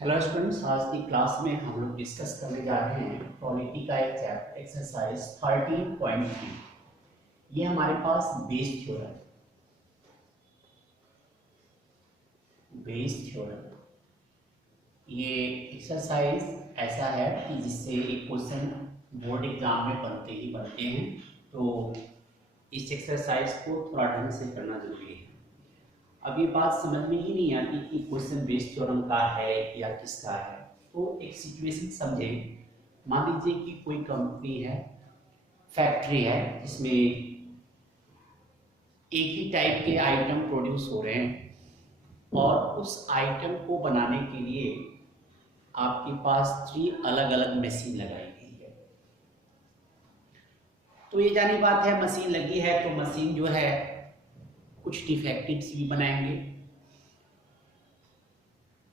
Hello students, आज की class में हम लोग डिस्कस करने जा रहे हैं प्रोबेबिलिटी का एक चैप्टर एक्सरसाइज 13.3। ये हमारे पास बेस थ्योरम ये एक्सरसाइज ऐसा है कि जिससे एक क्वेश्चन बोर्ड एग्जाम में बनते ही बनते हैं। तो इस एक्सरसाइज को थोड़ा ढंग से करना जरूरी है। अब ये बात समझ में ही नहीं आती कि क्वेश्चन बेस थ्योरम का है या किसका है। तो एक सिचुएशन समझे। मान लीजिए कि कोई कंपनी है, फैक्ट्री है, जिसमें एक ही टाइप के आइटम प्रोड्यूस हो रहे हैं और उस आइटम को बनाने के लिए आपके पास 3 अलग अलग मशीन लगाई गई है। तो ये जानी बात है, मशीन लगी है तो मशीन जो है कुछ डिफेक्टिव्स भी बनाएंगे।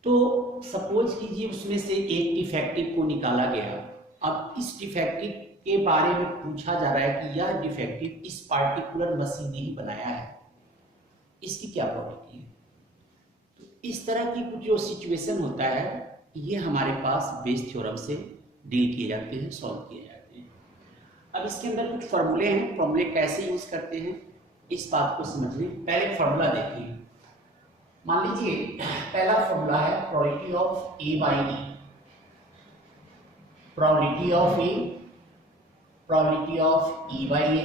तो सपोज कीजिए उसमें से एक डिफेक्टिव को निकाला गया। अब इस डिफेक्टिव के बारे में पूछा जा रहा है कि यह डिफेक्टिव इस पार्टिकुलर मशीन ने ही बनाया है, इसकी क्या प्रॉपर्टी है। तो इस तरह की कुछ जो सिचुएशन होता है ये हमारे पास बेस थ्योरम से डील किए जाते हैं, सॉल्व किए जाते हैं। अब इसके अंदर कुछ फॉर्मूले हैं, फॉर्मूले कैसे यूज करते हैं इस बात को समझ लें। पहले फॉर्मूला देखिए। मान लीजिए पहला फॉर्मूला है probability of A by E. Probability of A, probability of E by A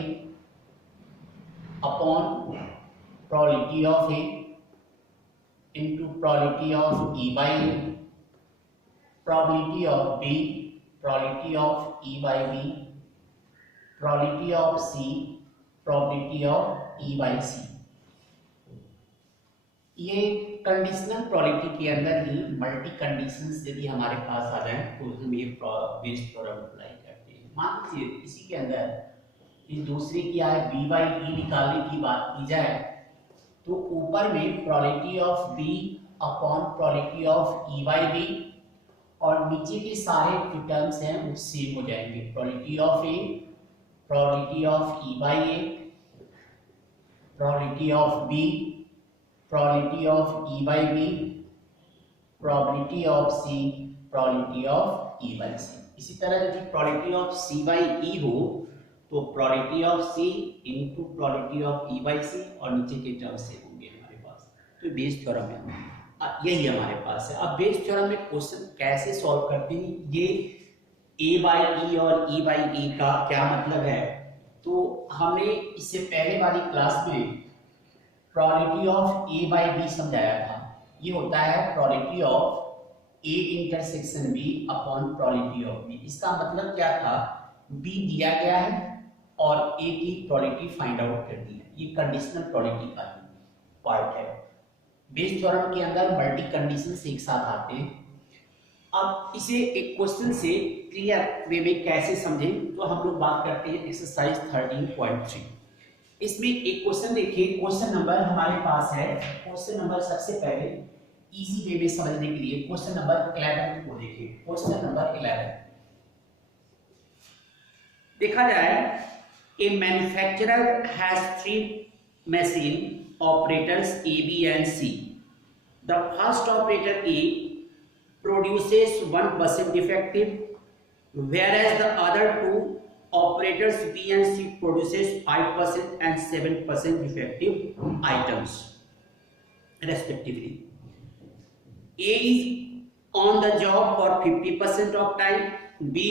upon probability of A into probability of E by A, probability of B, probability of E by B, probability of C, probability of E by C. ये conditional probability के अंदर ही multi conditions यदि हमारे पास आ जाए तो हम ये Bayes theorem apply करते हैं। मान लीजिए इसी के अंदर इस दूसरी क्या है, बी बाई ई निकालने की बात की जाए तो ऊपर में probability of B upon probability of E by B और नीचे के सारे जो टर्म्स हैं वो सेम हो जाएंगे। Probability of A, probability of E by A, probability of B, probability of E by B, probability of C, probability of E by C। इसी तरह यदि probability of C by E हो तो probability of C into probability of E by C और नीचे के term से होंगे हमारे पास। तो बेस थ्योरम है, यही हमारे पास है। अब बेस थ्योरम में क्वेश्चन कैसे सॉल्व करते हैं, ये A by E और E by E का क्या मतलब है, तो हमने इससे पहले वाली क्लास में probability of A by B समझाया था। ये होता है probability of A intersection B upon probability of B. इसका मतलब क्या था, बी दिया गया है और ए की प्रोबेबिलिटी फाइंड आउट कर दी है। ये कंडीशनल प्रोबेबिलिटी का पार्ट है। बेस थ्योरम के अंदर मल्टी कंडीशंस एक साथ आते हैं। अब इसे एक क्वेश्चन से क्लियर वे में कैसे समझें, तो हम लोग बात करते हैं एक्सरसाइज 13.3। इसमें एक क्वेश्चन देखिए। क्वेश्चन नंबर हमारे पास है, क्वेश्चन नंबर सबसे पहले इजी वे में समझने के लिए क्वेश्चन नंबर 11 को देखिए। क्वेश्चन नंबर 11 देखा जाए, a manufacturer has 3 machine operators A B and C. The first operator A produces 1% defective, whereas the other 2 operators B and C produces 5% and 7% defective items respectively. A is on the job for 50% of time, B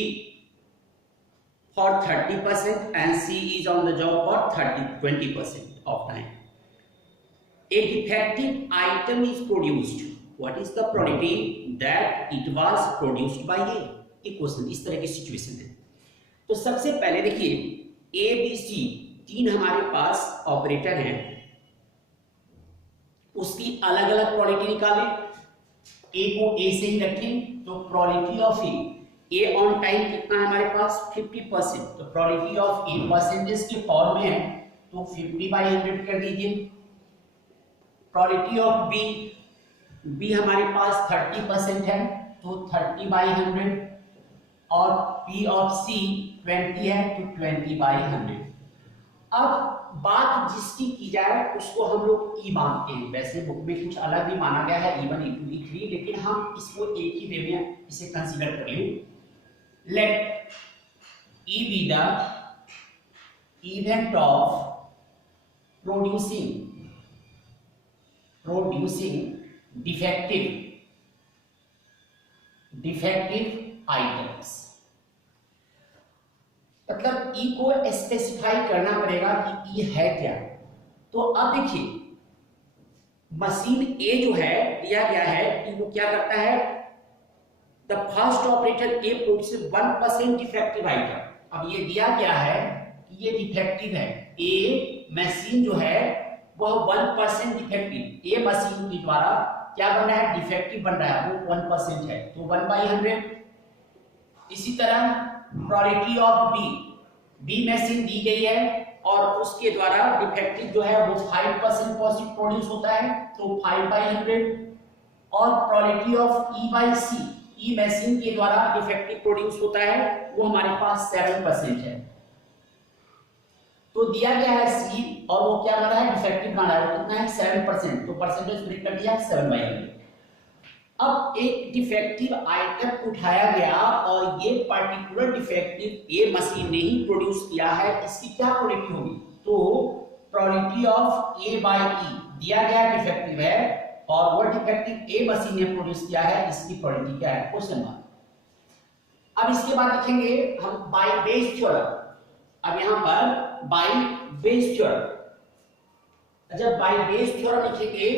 for 30% and C is on the job for 20% of time. A defective item is produced. What is the probability that it was produced by A? एक question इस तरह की situation है। तो सबसे पहले देखिए, A B C 3 हमारे पास ऑपरेटर हैं, उसकी अलग अलग प्रोबेबिलिटी निकालें। ए को ए से ही रखें तो probability of A on time कितना है हमारे पास 50%। तो प्रोबेबिलिटी ऑफ ए परसेंटेज के फॉर्म में है तो 50/100 कर दीजिए। प्रोबेबिलिटी ऑफ बी हमारे पास 30% है तो 30/100 और P ऑफ C 20 है तो 20/100। अब बात जिसकी की जाए उसको हम लोग ई मानते हैं। वैसे बुक में कुछ अलग भी माना गया है, E1 E2 E3, लेकिन हम इसको एक ही वे में इसे कंसीडर कर लूं। Let E be the event of producing defective items। मतलब ई को स्पेसिफाई करना पड़ेगा कि ई है क्या। तो अब देखिए मशीन ए जो है दिया गया है कि वो क्या करता है, the first operator A produces 1% defective item. अब ये दिया गया है कि ये डिफेक्टिव है, ए मशीन जो है वह 1% डिफेक्टिव, ए मशीन के द्वारा क्या बन रहा है, डिफेक्टिव बन रहा है, वो 1% है, तो 1/100। इसी तरह क्वालिटी ऑफ बी मशीन दी गई है और उसके द्वारा डिफेक्टिव जो है वो 5% पॉजिटिव प्रोड्यूस होता है, तो 5/100। और quality of E/C, E machine के द्वारा डिफेक्टिव प्रोड्यूस होता है, वो हमारे पास 7% है। तो दिया गया है सी और वो क्या बना है, डिफेक्टिव बना है, कितना है 7%, तो परसेंटेज ब्रेक कर दिया 7/100। अब एक डिफेक्टिव आइटम उठाया गया और ये पर्टिकुलर डिफेक्टिव ए मशीन ने ही प्रोड्यूस किया है, इसकी क्या क्वालिटी होगी, तो क्वालिटी ऑफ A/E दिया गया डिफेक्टिव है और वो डिफेक्टिव ए मशीन ने प्रोड्यूस किया है, इसकी क्वालिटी क्या है, क्वेश्चन मार्क। अब इसके बाद लिखेंगे हम बाय बेस थ्योरम। अब यहां पर बाय बेस थ्योरम, जब बाय बेस थ्योरम लिखेंगे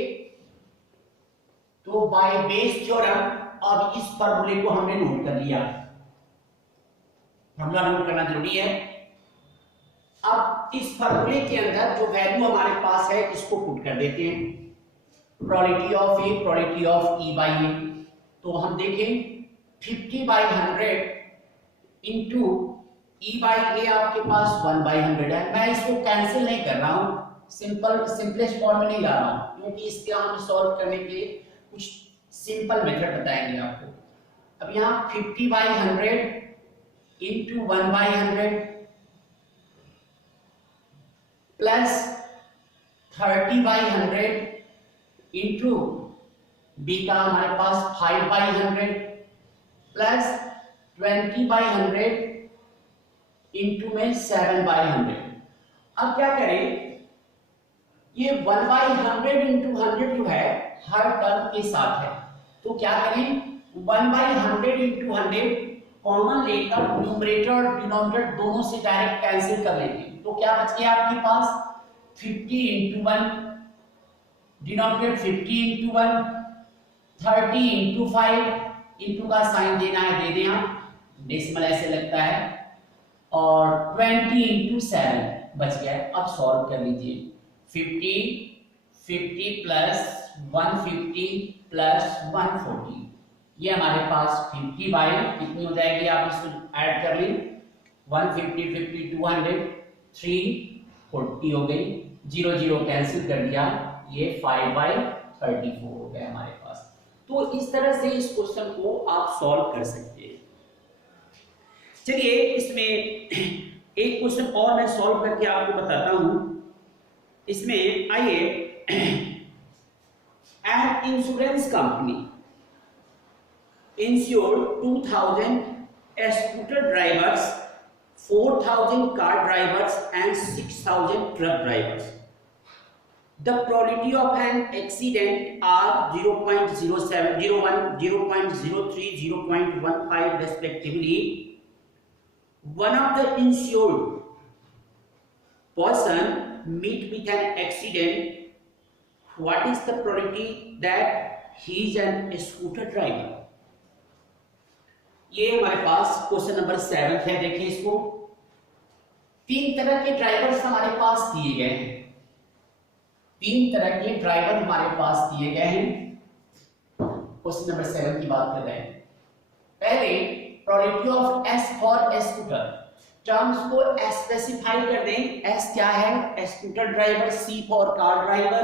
तो बाय बेस थ्योरम, अब इस फॉर्मूले को हमने नोट कर लिया, फॉर्मूला नोट करना जरूरी है। अब इस फॉर्मूले के अंदर जो वैल्यू हमारे पास है इसको पुट कर देते हैं, probability of A, probability of E/A। तो हम देखें 50/100 इंटू E/A आपके पास 1/100 है। मैं इसको कैंसिल नहीं कर रहा हूं, सिंपलेस्ट फॉर्म में नहीं ला रहा हूं, क्योंकि इसके हम सॉल्व करने के कुछ सिंपल मेथड बताएंगे आपको। अब यहाँ 50/100 इंटू 1/100 प्लस 30/100 इंटू बी का हमारे पास 5/100 प्लस 20/100 इंटू में 7/100। अब क्या करें, ये 1/100 इंटू 100 जो है हर टर्म के साथ है, तो क्या करें 1/100 इंटू 100 कॉमन लेकर न्यूमरेटर और डिनोमिनेटर दोनों से डायरेक्ट कैंसिल कर लेते हैं, तो क्या बच गया आपके पास 50 into 1, denominator 50 into 1, 30 into 5, into का साइन देना है दे दें आप, डेसिमल ऐसे लगता है, और 20 इंटू 7 बच गया। अब सॉल्व कर लीजिए, 50 प्लस 150 प्लस 140, ये हमारे पास 50 बाई कितनी हो जाएगी, आप इसको ऐड कर लें, 150 50 200 340 हो गई, 0 0 कैंसिल कर दिया, ये 5/34 हो गया हमारे पास। तो इस तरह से इस क्वेश्चन को आप सॉल्व कर सकते हैं। चलिए इसमें एक क्वेश्चन और मैं सॉल्व करके आपको बताता हूं। इसमें आइए, an insurance company insured 2000 scooter drivers, 4000 car drivers and 6000 truck drivers. The probability of an accident are 0.07, 01, 0.03, 0.15 respectively. One of the insured person meet with an accident. What is the probability that he is a scooter driver? ये हमारे पास question number 7 है। देखिए इसको, 3 तरह के drivers हमारे पास दिए गए हैं, 3 तरह के ड्राइवर हमारे पास दिए गए हैं। क्वेश्चन नंबर 7 की बात कर रहे हैं। पहले probability of S for scooter, terms को स्पेसिफाई कर दें। S क्या है, scooter driver, C for car driver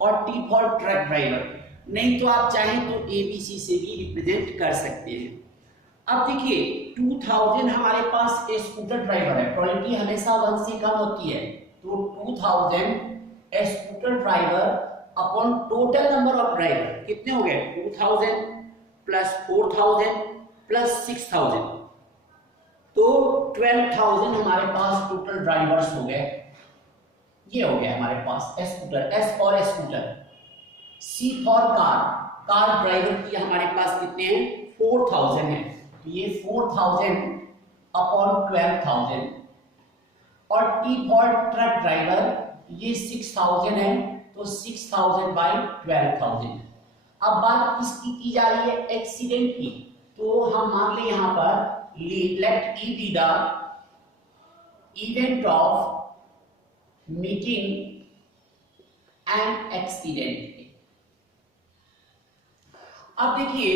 और T फॉर ट्रक ड्राइवर। नहीं तो आप चाहें तो ABC से भी रिप्रेजेंट कर सकते हैं। अब देखिए 2000 हमारे पास स्कूटर ड्राइवर है, प्रोबेबिलिटी हमेशा 1 से कम होती है, तो 2000 scooter driver upon total number of driver कितने हो गए 2000 प्लस 4000 प्लस 6000, तो 12000 हमारे पास टोटल ड्राइवर्स हो गए। ये हो गया हमारे पास स्कूटर, एस और scooter. C for car, car driver की हमारे पास कितने हैं 4000 है, तो ये 4000 अपॉन 12000। और टी फॉर ट्रक ड्राइवर ये 6000 है, तो 6000 बाई 12000। अब बात किसकी की जा रही है एक्सीडेंट की, तो हम मान लें यहां पर let E be the event of meeting and accident. अब देखिए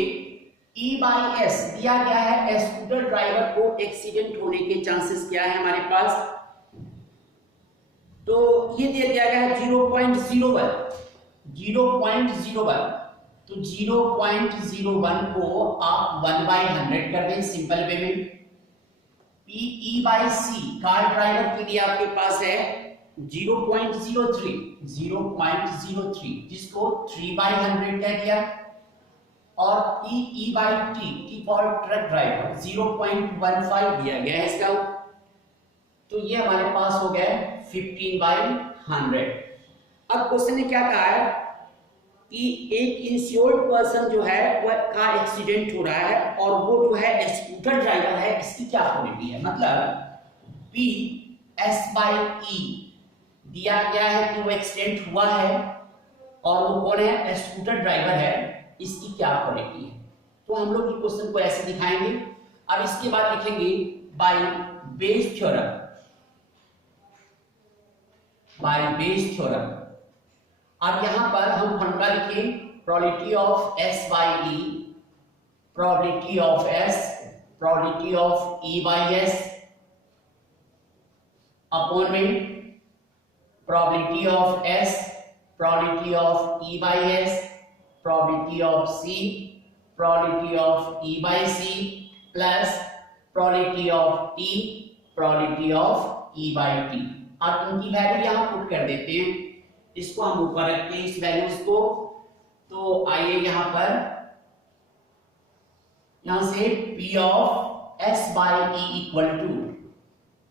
ई बाई एस दिया गया है, स्कूटर ड्राइवर को एक्सीडेंट होने के चांसेस क्या है हमारे पास, तो ये दे दिया गया है 0.01, 0.01, तो 0.01 को आप 1/100 कर दें सिंपल वे में। P by C car driver के लिए आपके पास है 0.03, 0.03 जिसको 3/100 कह दिया। और E by T for truck driver 0.15 दिया गया है इसका, तो ये हमारे पास हो गया 15/100। अब क्वेश्चन ने क्या कहा है कि एक इंश्योर्ड पर्सन जो है वह का एक्सीडेंट हो रहा है और वो जो है स्कूटर ड्राइवर है, इसकी क्या क्वालिटी है, मतलब पी एस बाई ई दिया गया है कि वो एक्सीडेंट हुआ है और वो कौन है स्कूटर ड्राइवर है, इसकी क्या क्वालिटी है। तो हम लोग क्वेश्चन को ऐसे दिखाएंगे। अब इसके बाद लिखेंगे by Bayes theorem, by Bayes theorem. अब यहां पर हम फॉर्मूला लिखें probability of S by E, probability of S, probability of E by S upon में probability of S, probability of E by S, probability of C, probability of E by C plus probability of T, probability of E by T। अब इनकी value यहाँ put कर देते हैं, इसको हम ऊपर रखते हैं इस वैल्यूज को। तो आइए यहाँ पर यहाँ से P of S by E equal to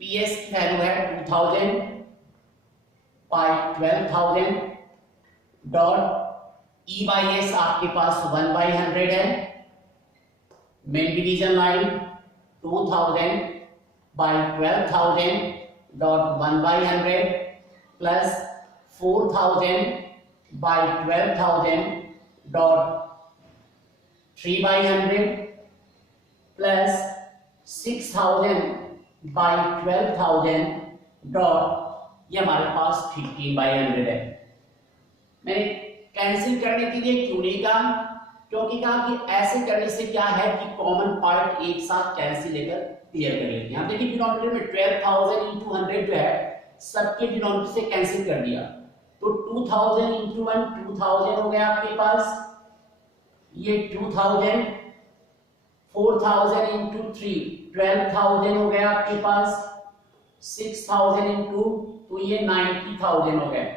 PS की वैल्यू है 2000 by 12000 dot E by S आपके पास 1/100 है, main division line 2000 by 12000 dot 1/100 plus 4000 by 12000 dot 3/100 plus 6000 by 12000 dot ये हमारे पास 15/100 है। मैंने कैंसिल करने के लिए क्यों नहीं कहा, क्योंकि कहा कि ऐसे करने से क्या है कि कॉमन पार्ट एक साथ कैंसिल लेकर क्लियर कर लेते हैं। देखिए डिनोमिनेटर में 12000 into 100 जो है सबके डिनोमिनेटर से कैंसिल कर दिया, तो 2000 into 1 2000 हो गया आपके पास, ये 2000, 4000 into 3 12000 हो गया आपके पास, 6000 into तो ये 90000 हो गए।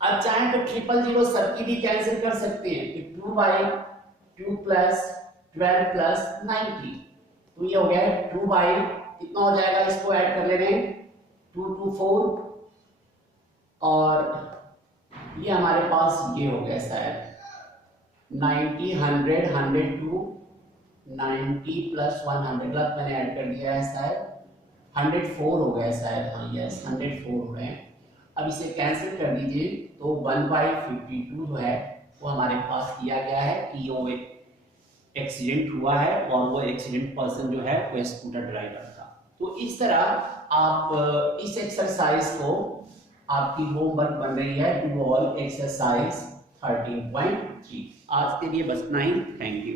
अब चाहें तो 000 सबकी भी कैंसिल कर सकते हैं, तो 2/2 प्लस 12 प्लस 90, तो ये हो गया 2 कितना हो जाएगा, इसको ऐड कर ले रहे हैं 2 2 4 और ये हमारे पास ये हो गया शायद 90 100 100 2 90 प्लस 100 गलत मैंने ऐड कर दिया है शायद 104 हो गया शायद, हाँ यस 104 हो गए। अब इसे कैंसिल कर दीजिए, तो 1/52 जो है वो हमारे पास दिया गया है कि वो एक्सीडेंट हुआ है और वो एक्सीडेंट पर्सन जो है वो स्कूटर ड्राइवर था। तो इस तरह आप इस एक्सरसाइज को आपकी होमवर्क बन रही है डू ऑल एक्सरसाइज 13.3। आज के लिए बस इतना ही, थैंक यू।